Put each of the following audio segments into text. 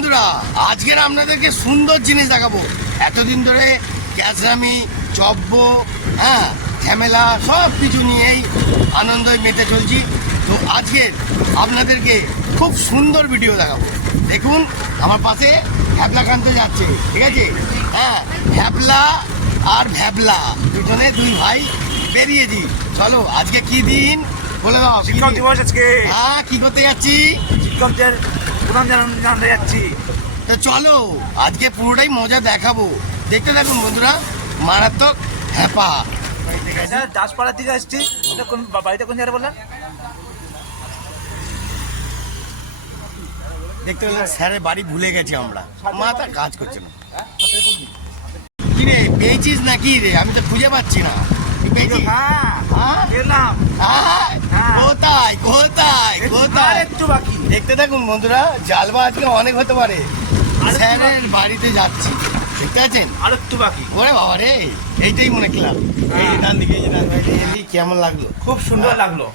বন্ধুরা, আজকের আপনাদেরকে সুন্দর জিনিস দেখাবো। এতদিন ধরে ক্যাচরামি, চব্য, ঝামেলা সব কিছু নিয়েই আনন্দই মেতে চলছি। তো আজকে আপনাদেরকে খুব সুন্দর ভিডিও দেখাবো। দেখুন, আমার পাশে ভ্যাবলা কানতে যাচ্ছে, ঠিক আছে? ভ্যাবলা আর ভ্যাবলা দুজনে দুই ভাই বেরিয়েছি। চলো, আজকে কি দিন বলে দাও। শিক্ষক দিবস আজকে। কি করতে যাচ্ছি? শিক্ষকদের প্রণাম জানাতে যাচ্ছি। তো চলো, আজকে পুরোটাই মজা দেখাবো। দেখতে থাকুন বন্ধুরা, মারাত্মক হ্যাপা। দাসপাড়ার দিকে আসছি। কোন বাড়িটা কোন জায়গায় বললেন? দেখতে পেলাম স্যারের বাড়ি ভুলে গেছি আমরা, মাথা কাজ করছে না। কি রে, পেয়েছিস নাকি রে? আমি তো খুঁজে পাচ্ছি না। কোথায় কোথায় কোথায়? একটু বাকি। দেখতে থাকুন বন্ধুরা, জালবা আজকে অনেক হতে পারে। স্যারের বাড়িতে যাচ্ছি, দেখতে আছেন? আর একটু বাকি। ওরে বাবা রে, এইটাই মনে খেলাম। এই যে ডান দিকে, এই যে ডান দিকে, এই কেমন লাগলো? খুব সুন্দর লাগলো।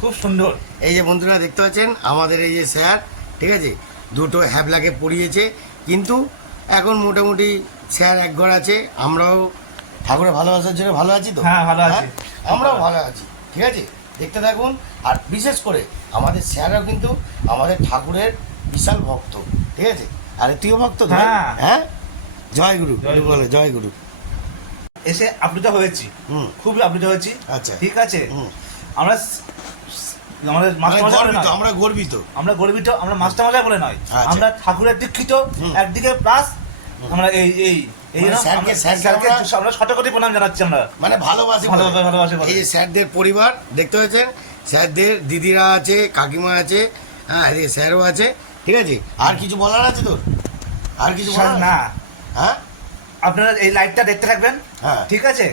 খুব সুন্দর। এই যে বন্ধুরা দেখতে পাচ্ছেন, আমাদের এই যে স্যার, ঠিক আছে, দুটো হ্যাবলাকে পড়িয়েছে। কিন্তু এখন মোটামুটি স্যার এক ঘর আছে। আমরাও ঠাকুরের ভালোবাসার জন্য ভালো আছি তো। হ্যাঁ, ভালো আছি। আমরাও ভালো আছি, ঠিক আছে? দেখতে থাকুন। আর বিশেষ করে আমাদের স্যারও কিন্তু আমাদের ঠাকুরের বিশাল ভক্ত, ঠিক আছে? আরে তুইও ভক্ত তো? হ্যাঁ, জয় গুরু বলে, জয় গুরু। এসে আপ্লুত হয়েছি, খুবই আপ্লুত হয়েছি। আচ্ছা, ঠিক আছে। আমরা আমাদের আমরা গর্বিত, আমরা মাস্টার মশাই বলে নয়, আমরা ঠাকুরের দীক্ষিত একদিকে, প্লাস আমরা এই আমরা শতকোটি প্রণাম জানাচ্ছি। আমরা মানে ভালোবাসি। এই যে স্যারদের পরিবার দেখতে পাচ্ছেন, স্যারদের দিদিরা আছে, কাকিমা আছে, এদিকে স্যারও আছে, ঠিক আছে? আর কিছু বলার আছে তোর? আর কিছু বলার না? হ্যাঁ, আপনারা এই লাইভটা দেখতে থাকবেন। ঠিক আছে,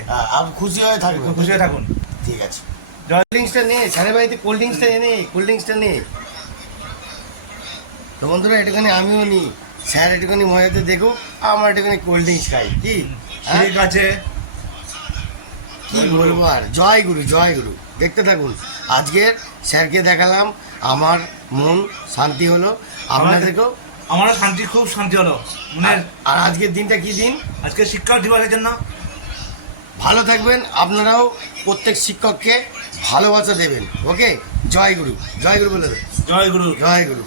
খুশি হয়ে থাকবেন, খুশি হয়ে থাকুন। ঠিক আছে। কোল্ড ড্রিঙ্কসটা নে, স্যারের বাড়িতে কোল্ড ড্রিঙ্কসটা এনে, কোল্ড ড্রিঙ্কসটা নে। তো বন্ধুরা, একটুখানি আমিও নিই, স্যার একটুখানি মজাতে দেখো, আমার একটুখানি কোল্ড ড্রিঙ্কস খাই। কি ঠিক আছে, কি বলবো আর? জয় গুরু, জয় গুরু। দেখতে থাকুন। আজকের স্যারকে দেখালাম, আমার মন শান্তি হলো, আপনাদেরকেও আমারও শান্তি, খুব শান্তি হলো মনের। আর আজকের দিনটা কি দিন? আজকে শিক্ষক দিবসের জন্য ভালো থাকবেন। আপনারাও প্রত্যেক শিক্ষককে ভালোবাসা দেবেন। ওকে, জয় গুরু, জয় গুরু বলে দেবেন। জয় গুরু, জয় গুরু।